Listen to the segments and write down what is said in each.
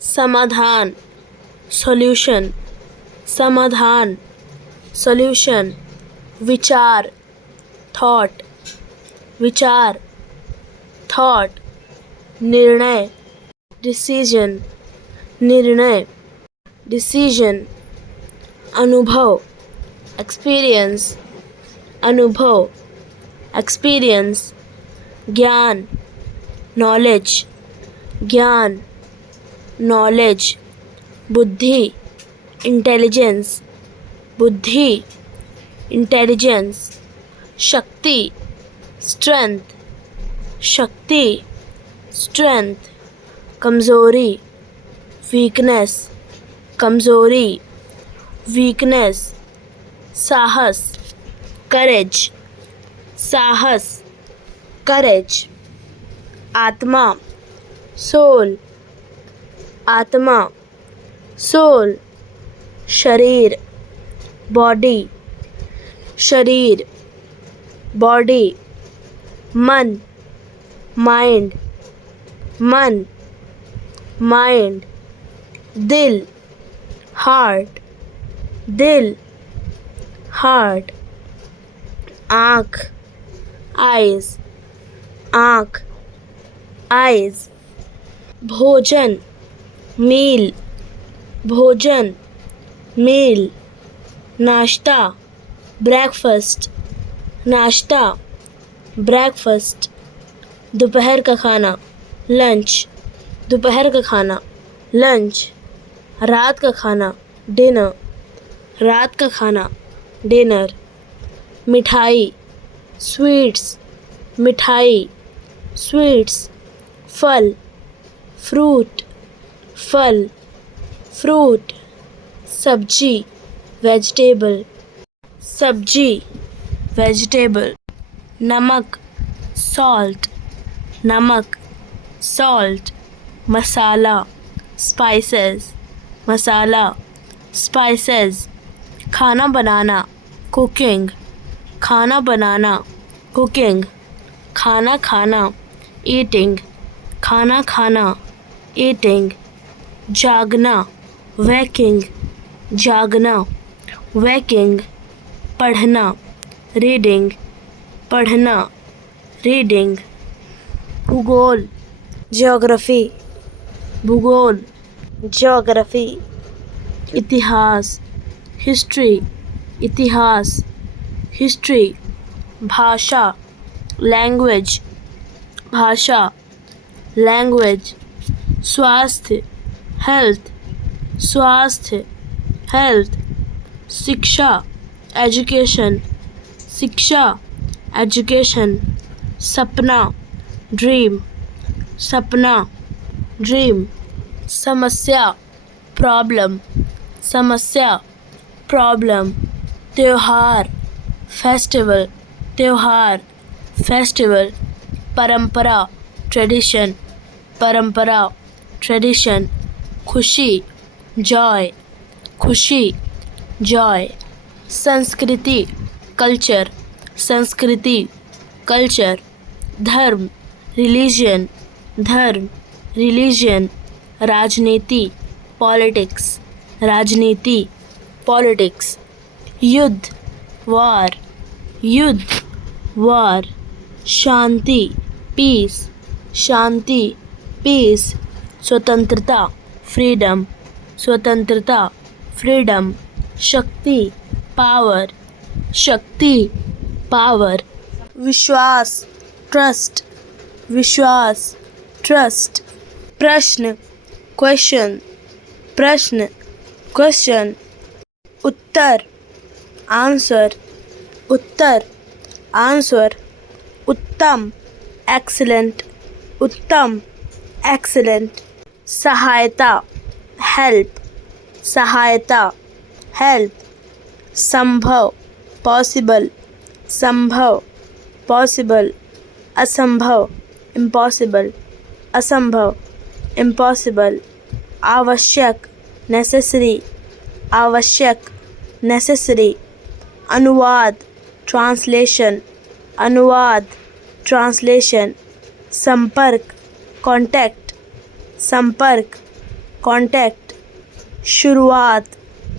समाधान solution, समाधान solution, विचार thought, विचार thought, निर्णय decision, निर्णय decision, अनुभव experience, अनुभव experience, ज्ञान knowledge, ज्ञान knowledge, बुद्धि इंटेलिजेंस, बुद्धि इंटेलिजेंस, शक्ति स्ट्रेंथ, शक्ति स्ट्रेंथ, कमज़ोरी वीकनेस, कमज़ोरी वीकनेस, साहस करेज, साहस करेज, आत्मा सोल, आत्मा सोल, शरीर बॉडी, शरीर बॉडी, मन माइंड, मन माइंड, दिल हार्ट, दिल हार्ट, आँख आइज, आँख आइज, भोजन मील, भोजन मील, नाश्ता ब्रेकफास्ट, नाश्ता ब्रेकफास्ट, दोपहर का खाना लंच, दोपहर का खाना लंच, रात का खाना डिनर, रात का खाना डिनर, मिठाई स्वीट्स, मिठाई स्वीट्स, फल फ्रूट, फल फ्रूट, सब्जी वेजिटेबल, सब्जी वेजिटेबल, नमक सॉल्ट, नमक सॉल्ट, मसाला स्पाइसेस, मसाला स्पाइसेस, खाना बनाना कुकिंग, खाना बनाना कुकिंग, खाना खाना ईटिंग, खाना खाना ईटिंग, जागना वैकिंग, जागना वैकिंग, पढ़ना रीडिंग, पढ़ना रीडिंग, भूगोल ज्योग्राफी, भूगोल ज्योग्राफी, इतिहास हिस्ट्री, इतिहास हिस्ट्री, भाषा लैंग्वेज, भाषा लैंग्वेज, स्वास्थ्य हेल्थ, स्वास्थ्य हेल्थ, शिक्षा एजुकेशन, शिक्षा एजुकेशन, सपना ड्रीम, सपना ड्रीम, समस्या प्रॉब्लम, समस्या प्रॉब्लम, त्योहार फेस्टिवल, त्योहार फेस्टिवल, परंपरा ट्रेडिशन, परंपरा ट्रेडिशन, खुशी जॉय, खुशी जॉय, संस्कृति कल्चर, संस्कृति कल्चर, धर्म रिलीजन, धर्म रिलीजन, राजनीति पॉलिटिक्स, राजनीति पॉलिटिक्स, युद्ध वार, युद्ध वार, शांति पीस, शांति पीस, स्वतंत्रता फ्रीडम, स्वतंत्रता फ्रीडम, शक्ति पावर, शक्ति पावर, विश्वास ट्रस्ट, विश्वास ट्रस्ट, प्रश्न क्वेश्चन, प्रश्न क्वेश्चन, उत्तर आंसर, उत्तर आंसर, उत्तम एक्सीलेंट, उत्तम एक्सीलेंट, सहायता हेल्प, सहायता हेल्प, संभव पॉसिबल, संभव पॉसिबल, असंभव इम्पॉसिबल, असंभव इम्पॉसिबल, आवश्यक नेसेसरी, आवश्यक नेसेसरी, अनुवाद ट्रांसलेशन, अनुवाद ट्रांसलेशन, संपर्क कांटेक्ट, संपर्क कॉन्टैक्ट, शुरुआत,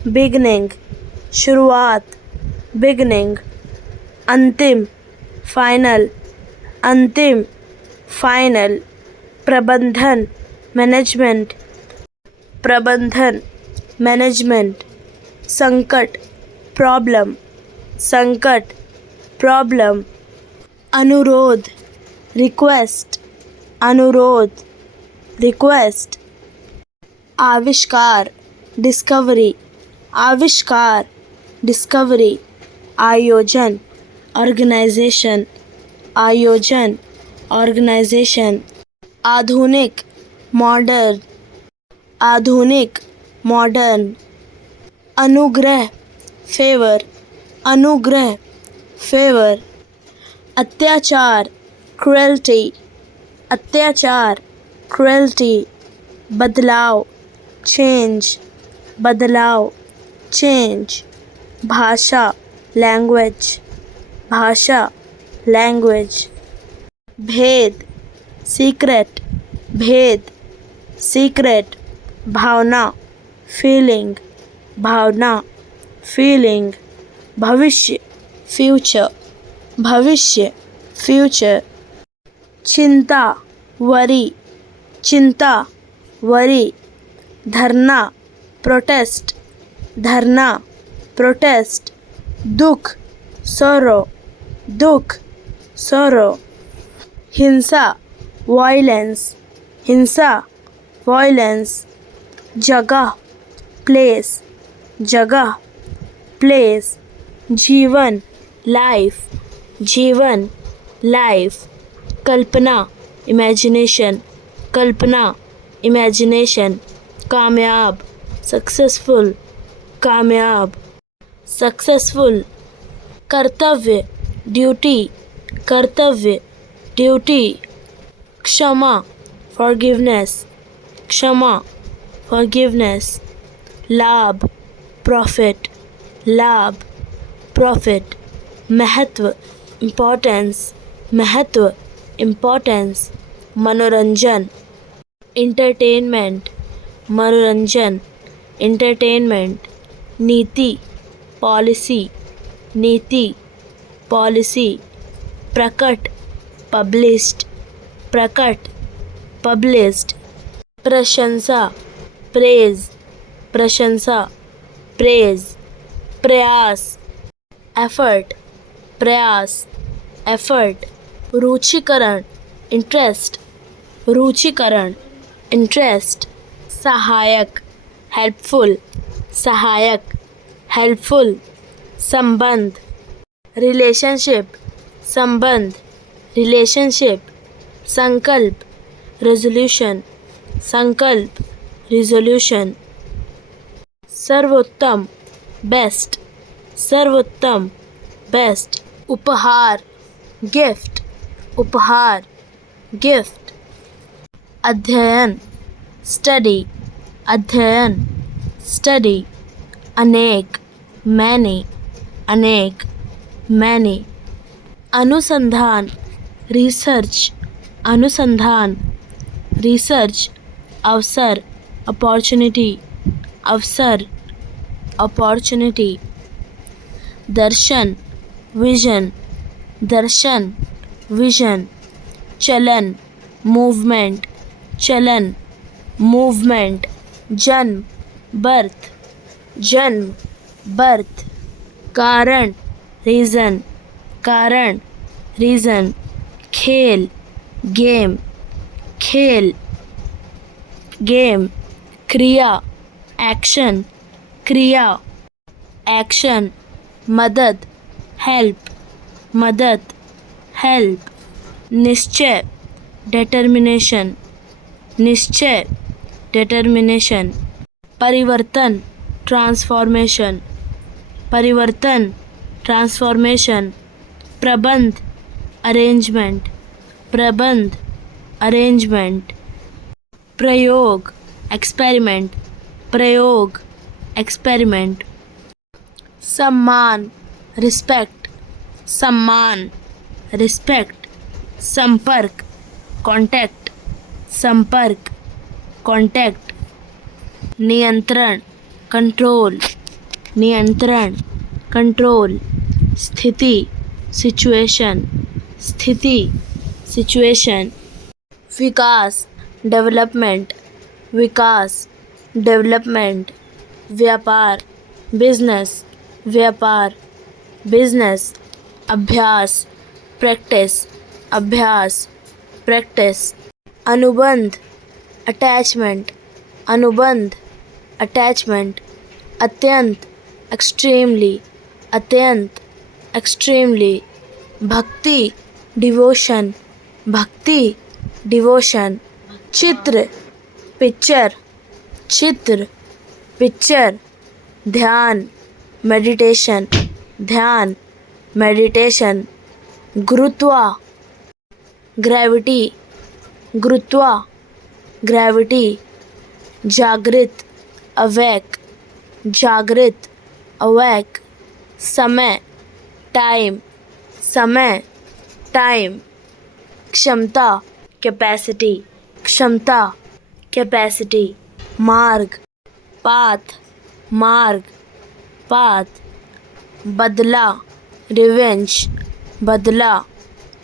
बिगनिंग, शुरुआत, बिगनिंग, अंतिम, फाइनल, अंतिम, फाइनल, प्रबंधन, मैनेजमेंट, प्रबंधन, मैनेजमेंट, संकट, प्रॉब्लम, संकट, प्रॉब्लम, अनुरोध, रिक्वेस्ट, अनुरोध, रिक्वेस्ट, आविष्कार, डिस्कवरी, आविष्कार, डिस्कवरी, आयोजन, ऑर्गेनाइजेशन, आयोजन, ऑर्गेनाइजेशन, आधुनिक, मॉडर्न, आधुनिक, मॉडर्न, अनुग्रह, फेवर, अनुग्रह, फेवर, अत्याचार, क्रुएल्टी, अत्याचार, क्रुएल्टी, बदलाव, चेंज, बदलाव, चेंज, भाषा, लैंग्वेज, भाषा, लैंग्वेज, भेद, सीक्रेट, भेद, सीक्रेट, भावना, फीलिंग, भावना, फीलिंग, भविष्य, फ्यूचर, भविष्य, फ्यूचर, चिंता, वरी, चिंता, वरी, धरना, प्रोटेस्ट, धरना, प्रोटेस्ट, दुख, सॉरो, दुख, सॉरो, हिंसा, वायलेंस, हिंसा, वायलेंस, जगह, प्लेस, जगह, प्लेस, जीवन, लाइफ, जीवन, लाइफ, कल्पना, इमेजिनेशन, कल्पना, इमेजिनेशन, कामयाब, सक्सेसफुल, कामयाब, सक्सेसफुल, कर्तव्य, ड्यूटी, कर्तव्य, ड्यूटी, क्षमा, फॉरगिवनेस, क्षमा, फॉरगिवनेस, लाभ, प्रॉफिट, लाभ, प्रॉफिट, महत्व, इम्पोर्टेंस, महत्व, इम्पोर्टेंस, मनोरंजन, इंटरटेनमेंट, मनोरंजन, इंटरटेनमेंट, नीति, पॉलिसी, नीति, पॉलिसी, प्रकट, पब्लिश्ड, प्रकट, पब्लिश्ड, प्रशंसा, प्रेज, प्रशंसा, प्रेज, प्रयास, एफर्ट, प्रयास, एफर्ट, रुचिकरण, इंटरेस्ट, रुचिकरण, इंटरेस्ट, सहायक, हेल्पफुल, सहायक, हेल्पफुल, संबंध, रिलेशनशिप, संबंध, रिलेशनशिप, संकल्प, रेजोल्यूशन, संकल्प, रिजोल्यूशन, सर्वोत्तम, बेस्ट, सर्वोत्तम, बेस्ट, उपहार, गिफ्ट, उपहार, गिफ्ट, अध्ययन, स्टडी, अध्ययन, स्टडी, अनेक, मैनी, अनेक, मैनी, अनुसंधान, रिसर्च, अनुसंधान, रिसर्च, अवसर, अपॉर्चुनिटी, अवसर, अपॉर्चुनिटी, दर्शन, विजन, दर्शन, विजन, चलन, मूवमेंट, चलन, मूवमेंट, जन्म, बर्थ, जन्म, बर्थ, कारण, रीजन, कारण, रीजन, खेल, गेम, खेल, गेम, क्रिया, एक्शन, क्रिया, एक्शन, मदद, हेल्प, मदद, हेल्प, निश्चय, डिटर्मिनेशन, निश्चय, डिटर्मिनेशन, परिवर्तन, ट्रांसफॉर्मेशन, परिवर्तन, ट्रांसफॉर्मेशन, प्रबंध, अरेंजमेंट, प्रबंध, अरेंजमेंट, प्रयोग, एक्सपेरिमेंट, प्रयोग, एक्सपेरिमेंट, सम्मान, रिस्पेक्ट, सम्मान, रिस्पेक्ट, संपर्क, कांटेक्ट, संपर्क, कांटेक्ट, नियंत्रण कंट्रोल, नियंत्रण कंट्रोल, स्थिति सिचुएशन, स्थिति सिचुएशन, विकास डेवलपमेंट, विकास डेवलपमेंट, व्यापार बिजनेस, व्यापार बिजनेस, अभ्यास प्रैक्टिस, अभ्यास प्रैक्टिस, अनुबंध अटैचमेंट, अनुबंध अटैचमेंट, अत्यंत एक्सट्रीमली, अत्यंत एक्सट्रीमली, भक्ति डिवोशन, भक्ति डिवोशन, चित्र पिक्चर, चित्र पिक्चर, ध्यान मेडिटेशन, ध्यान मेडिटेशन, गुरुत्वा ग्रेविटी, गुरुत्वा ग्रेविटी, जागृत अवेक, जागृत अवेक, समय टाइम, समय टाइम, क्षमता कैपेसिटी, क्षमता कैपेसिटी, मार्ग पाथ, मार्ग पाथ, बदला रिवेंज, बदला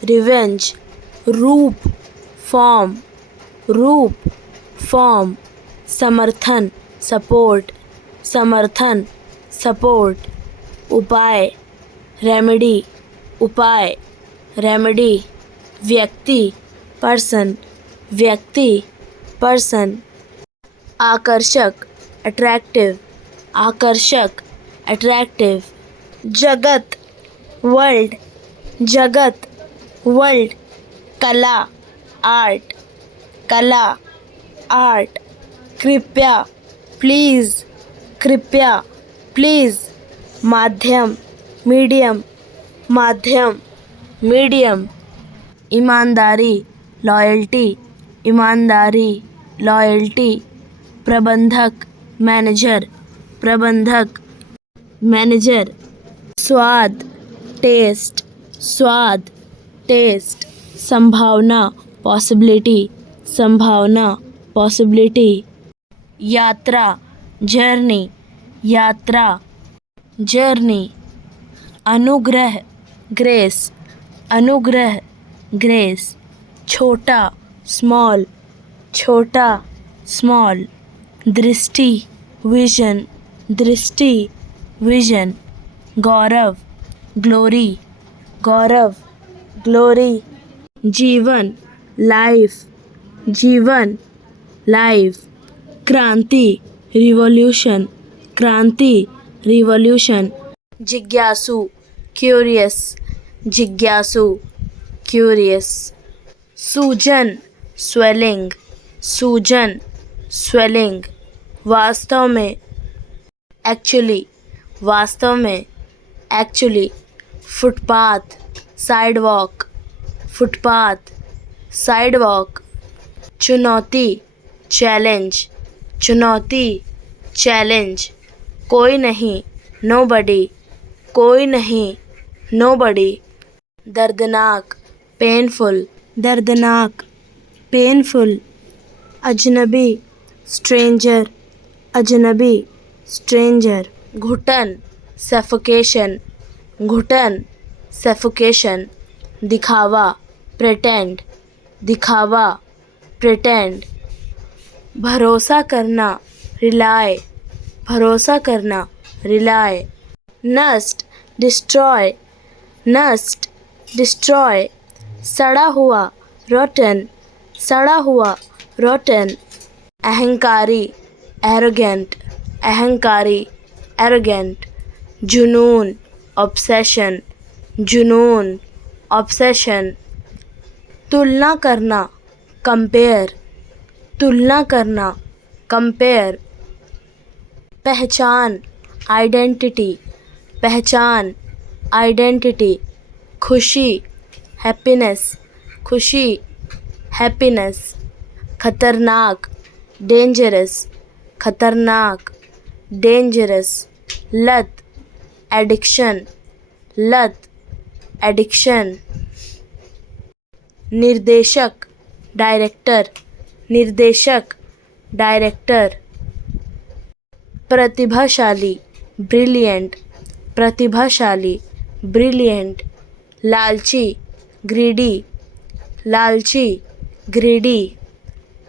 रिवेंज, रूप फॉर्म, रूप फॉर्म, समर्थन सपोर्ट, समर्थन सपोर्ट, उपाय रेमेडी, उपाय रेमेडी, व्यक्ति पर्सन, व्यक्ति पर्सन, आकर्षक अट्रैक्टिव, आकर्षक अट्रैक्टिव, जगत वर्ल्ड, जगत वर्ल्ड, कला आर्ट, कला आर्ट, कृपया प्लीज, कृपया प्लीज, माध्यम मीडियम, माध्यम मीडियम, ईमानदारी लॉयल्टी, ईमानदारी लॉयल्टी, प्रबंधक मैनेजर, प्रबंधक मैनेजर, स्वाद टेस्ट, स्वाद टेस्ट, संभावना पॉसिबिलिटी, संभावना पॉसिबिलिटी, यात्रा जर्नी, यात्रा जर्नी, अनुग्रह ग्रेस, अनुग्रह ग्रेस, छोटा स्मॉल, छोटा स्मॉल, दृष्टि विजन, दृष्टि विजन, गौरव ग्लोरी, गौरव ग्लोरी, जीवन लाइफ, जीवन लाइफ, क्रांति रिवॉल्यूशन, क्रांति रिवॉल्यूशन, जिज्ञासु क्यूरियस, जिज्ञासु क्यूरियस, सूजन स्वेलिंग, सूजन स्वेलिंग, वास्तव में एक्चुअली, वास्तव में actually, footpath sidewalk, footpath sidewalk, चुनौती चैलेंज, चुनौती चैलेंज, कोई नहीं नोबडी, कोई नहीं नोबडी, दर्दनाक पेनफुल, दर्दनाक पेनफुल, अजनबी स्ट्रेंजर, अजनबी स्ट्रेंजर, घुटन सफोकेशन, घुटन सफोकेशन, दिखावा प्रिटेंड, दिखावा प्रिटेंड, भरोसा करना रिलाय, भरोसा करना रिलाय, नस्ट डिस्ट्रॉय, नस्ट डिस्ट्रॉय, सड़ा हुआ रोटन, सड़ा हुआ रोटन, अहंकारी एरोगेंट, अहंकारी एरोगेंट, जुनून ऑब्सेशन, जुनून ऑब्सेशन, तुलना करना कंपेयर, तुलना करना कंपेयर, पहचान आइडेंटिटी, पहचान आइडेंटिटी, खुशी हैप्पीनेस, खुशी हैप्पीनेस, खतरनाक डेंजरस, खतरनाक डेंजरस, लत एडिक्शन, लत एडिक्शन, निर्देशक डायरेक्टर, निर्देशक डायरेक्टर, प्रतिभाशाली ब्रिलियंट, प्रतिभाशाली ब्रिलियंट। लालची ग्रीडी, लालची ग्रीडी।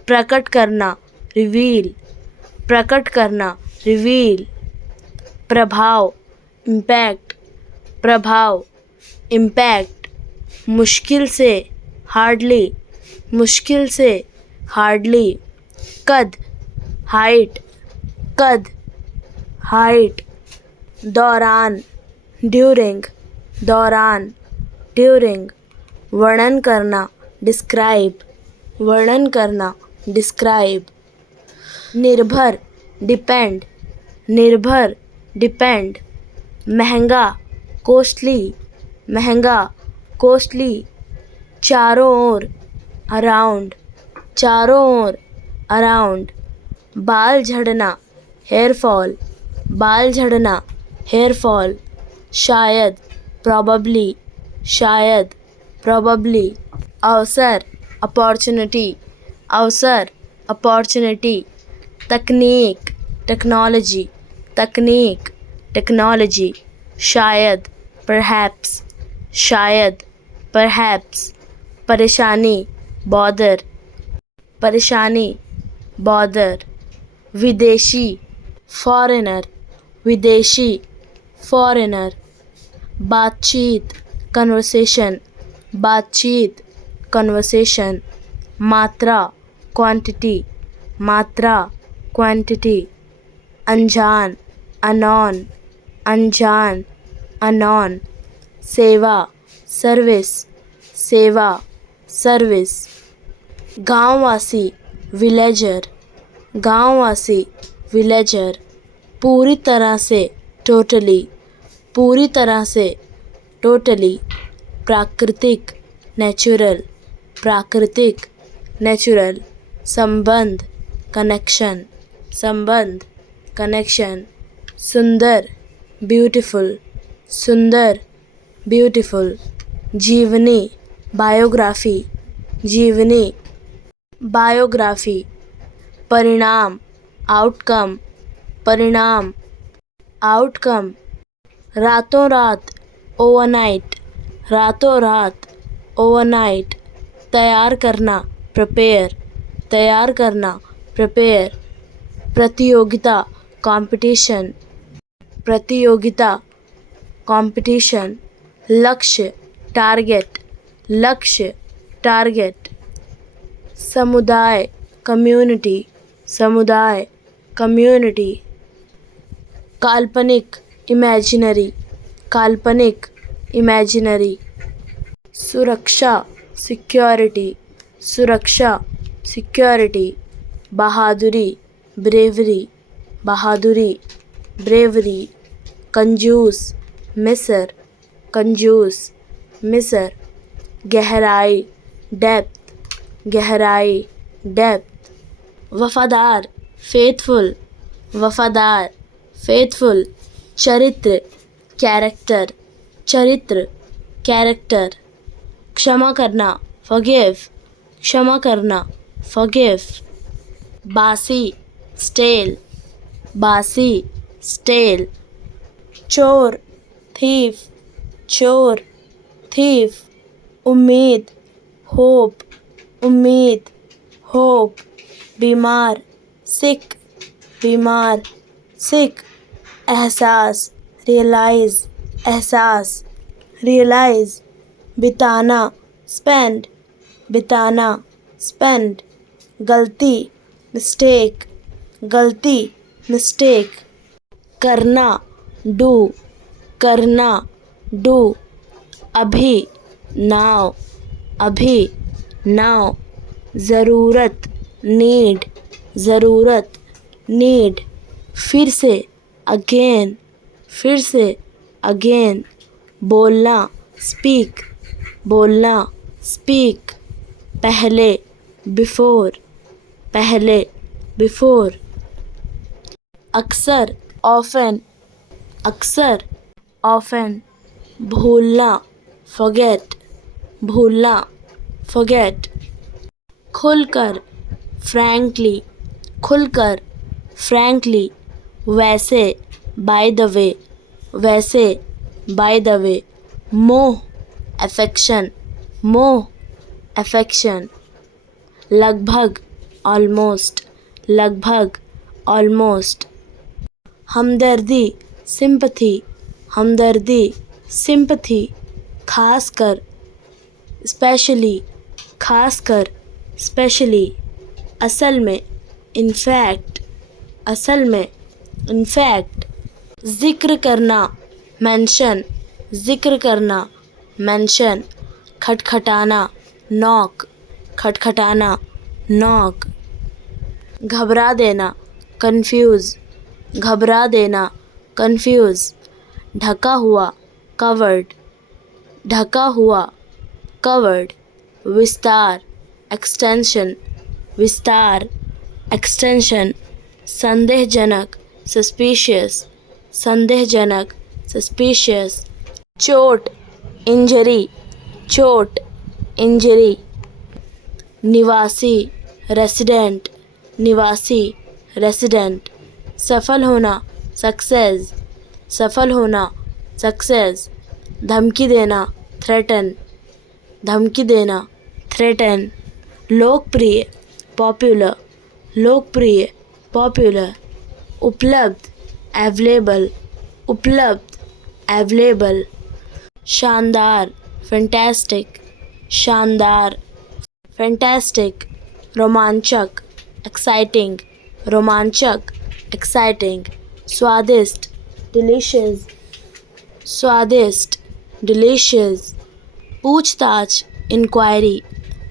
प्रकट करना रिवील, प्रकट करना रिवील। प्रभाव इम्पैक्ट, प्रभाव इम्पैक्ट। मुश्किल से हार्डली, मुश्किल से हार्डली। कद हाइट, कद हाइट। दौरान ड्यूरिंग, दौरान ड्यूरिंग। वर्णन करना डिस्क्राइब, वर्णन करना डिस्क्राइब। निर्भर डिपेंड, निर्भर डिपेंड। महंगा कॉस्टली, महंगा कॉस्टली। चारों ओर अराउंड, चारों ओर अराउंड। बाल झड़ना हेयर फॉल, बाल झड़ना हेयर फॉल। शायद प्रॉबेबली, शायद प्रॉबेबली। अवसर अपॉर्चुनिटी, अवसर अपॉर्चुनिटी। तकनीक टेक्नोलॉजी, तकनीक टेक्नोलॉजी। शायद परहैप्स, शायद परहैप्स। परेशानी बॉदर, परेशानी बॉदर। विदेशी फॉरेनर, विदेशी फॉरेनर। बातचीत कन्वर्सेशन, बातचीत कन्वर्सेशन। मात्रा क्वांटिटी, मात्रा क्वांटिटी। अनजान अनॉन, अनजान अनॉन। सेवा सर्विस, सेवा सर्विस। गांववासी विलेजर, गांववासी विलेजर। पूरी तरह से टोटली, पूरी तरह से टोटली। प्राकृतिक नेचुरल, प्राकृतिक नेचुरल। संबंध कनेक्शन, संबंध कनेक्शन। सुंदर ब्यूटीफुल, सुंदर ब्यूटीफुल। जीवनी बायोग्राफी, जीवनी बायोग्राफी। परिणाम आउटकम, परिणाम आउटकम। रातों रात ओवरनाइट, रातों रात ओवरनाइट। तैयार करना प्रिपेयर, तैयार करना प्रिपेयर। प्रतियोगिता कंपटीशन, प्रतियोगिता कंपटीशन। लक्ष्य टारगेट, लक्ष्य टारगेट। समुदाय कम्युनिटी, समुदाय कम्युनिटी। काल्पनिक इमेजिनरी, काल्पनिक इमेजिनरी। सुरक्षा सिक्योरिटी, सुरक्षा सिक्योरिटी। बहादुरी ब्रेवरी, बहादुरी ब्रेवरी। कंजूस मिसर, कंजूस मिसर। गहराई डेप्थ, गहराई डेप्थ। वफादार फेथफुल, वफादार फेथफुल। चरित्र कैरेक्टर, चरित्र कैरेक्टर। क्षमा करना फॉरगिव, क्षमा करना फॉरगिव। बासी स्टेल, बासी स्टेल। चोर थीफ, चोर थीफ। उम्मीद होप, उम्मीद होप। बीमार सिक, बीमार सिक। एहसास रियलाइज, एहसास रियलाइज। बिताना स्पेंड, बिताना स्पेंड। गलती मिस्टेक, गलती मिस्टेक। करना डू, करना डू। अभी नाउ, अभी नाउ। ज़रूरत नीड, ज़रूरत नीड। फिर से अगेन, फिर से अगेन। बोलना स्पीक, बोलना स्पीक। पहले बिफोर, पहले बिफोर। अक्सर ऑफन, अक्सर ऑफन। भूलना फॉरगेट, भूलना फॉरगेट। खुलकर फ्रैंकली, खुलकर फ्रैंकली। वैसे, बाय द वे, वैसे, बाय द वे, मोह, अफेक्शन, मोह, अफेक्शन, लगभग, ऑलमोस्ट, लगभग, ऑलमोस्ट, हमदर्दी, सिंपथी, हमदर्दी, सिंपथी, खासकर, स्पेशली, खासकर, स्पेशली, असल में, इनफैक्ट, असल में, इनफैक्ट, जिक्र करना, मेंशन, जिक्र करना, मेंशन, खटखटाना, नॉक, खटखटाना, नॉक, घबरा देना, कंफ्यूज, घबरा देना, कंफ्यूज, ढका हुआ, कवर्ड, ढका हुआ, कवर्ड, विस्तार, एक्सटेंशन, विस्तार, एक्सटेंशन, संदेहजनक, सस्पिशियस, संदेहजनक, सस्पिशियस, चोट, इंजरी, चोट, इंजरी, निवासी, रेसिडेंट, निवासी, रेसिडेंट, सफल होना, सक्सेस, सफल होना, सक्सेस, धमकी देना, थ्रेटन, धमकी देना, थ्रेटन, लोकप्रिय, पॉपुलर, लोकप्रिय, पॉपुलर, उपलब्ध, अवेलेबल, उपलब्ध, अवेलेबल, शानदार, फैंटास्टिक, शानदार, फैंटास्टिक, रोमांचक, एक्साइटिंग, रोमांचक, एक्साइटिंग, स्वादिष्ट, डिलीशियस, स्वादिष्ट, डिलीशियस, पूछताछ, इंक्वायरी,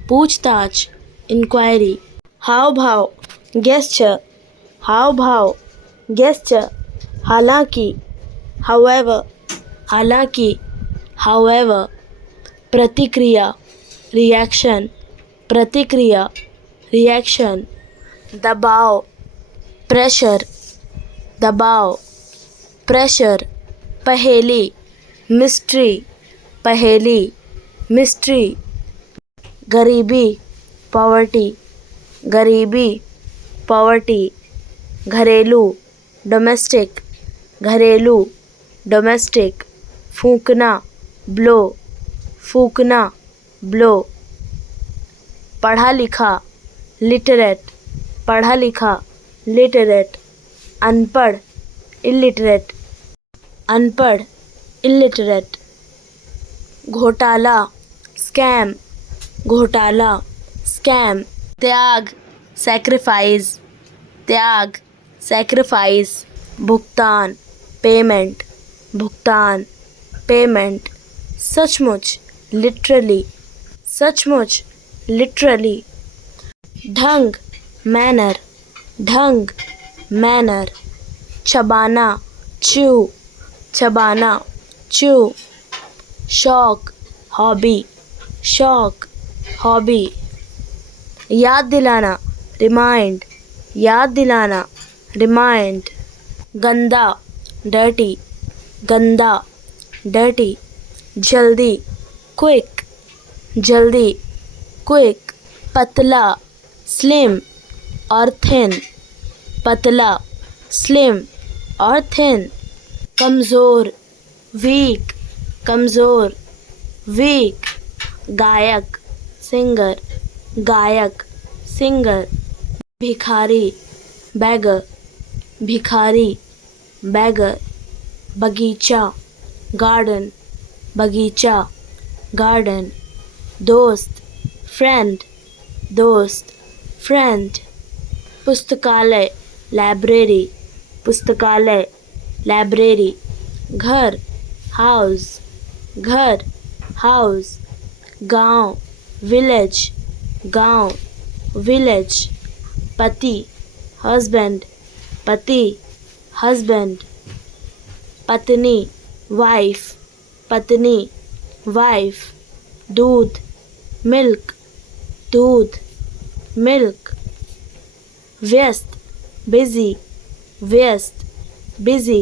पूछताछ, इंक्वायरी, हाव भाव, गेस्चर, हाव भाव, गेस्चर, हालांकि, however, हालांकि, however, प्रतिक्रिया, रिएक्शन, प्रतिक्रिया, रिएक्शन, दबाव, प्रेशर, दबाव, प्रेशर, पहेली, मिस्ट्री, पहेली, मिस्ट्री, गरीबी, पॉवर्टी, गरीबी, पॉवर्टी, घरेलू, डोमेस्टिक, घरेलू, डोमेस्टिक, फूंकना, ब्लो, फूंकना, ब्लो, पढ़ा लिखा, लिटरेट, पढ़ा लिखा, लिटरेट, अनपढ़, इलिटरेट, अनपढ़, इलिटरेट, घोटाला, स्कैम, घोटाला, स्कैम, त्याग, सैक्रिफाइस, त्याग, सैक्रिफाइस, भुगतान, पेमेंट, भुगतान, पेमेंट, सचमुच, लिटरली, सचमुच, लिटरली, ढंग, मैनर, ढंग, मैनर, चबाना, च्यू, चबाना, च्यू, शौक, हॉबी, शौक, हॉबी, याद दिलाना, रिमाइंड, याद दिलाना, रिमाइंड, गंदा, डर्टी, गंदा, डर्टी, जल्दी, क्विक, जल्दी, क्विक, पतला, स्लिम और थिन, पतला, स्लिम और थिन, कमज़ोर, वीक, कमज़ोर, वीक, गायक, सिंगर, गायक, सिंगर, भिखारी, बैगर, भिखारी, बैगर, बगीचा, गार्डन, बगीचा, गार्डन, दोस्त, फ्रेंड, दोस्त, फ्रेंड, पुस्तकालय, लाइब्रेरी, पुस्तकालय, लाइब्रेरी, घर, हाउस, घर, हाउस, गांव, विलेज, गांव, विलेज, पति, हस्बैंड, पति, हस्बैंड, पत्नी, वाइफ, पत्नी, वाइफ, दूध, मिल्क, दूध, मिल्क, व्यस्त, बिजी, व्यस्त, बिजी,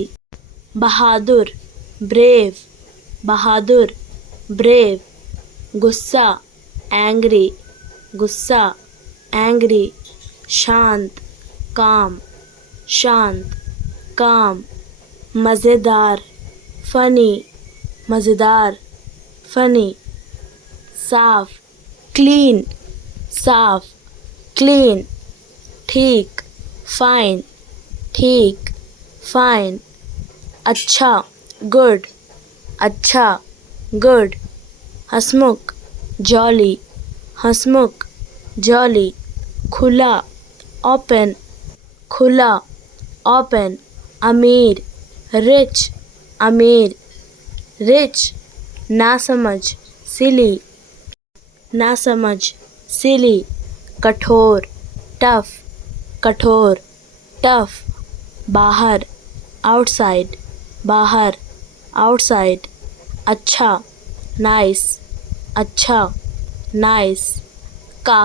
बहादुर, ब्रेव, बहादुर, ब्रेव, गुस्सा, एंग्री, गुस्सा, एंग्री, शांत, काम, शांत, काम, मज़ेदार, फनी, मज़ेदार, फनी, साफ, क्लीन, साफ, क्लीन, ठीक, फाइन, ठीक, फाइन, अच्छा, गुड, अच्छा, गुड, हंसमुख, जॉली, हंसमुख, जॉली, खुला, ओपन, खुला, ओपन, अमीर, रिच, अमीर, रिच, नासमझ, सिली, नासमझ, सिली, कठोर, टफ, कठोर, टफ, बाहर, आउटसाइड, बाहर, आउटसाइड, अच्छा, नाइस, अच्छा, नाइस, का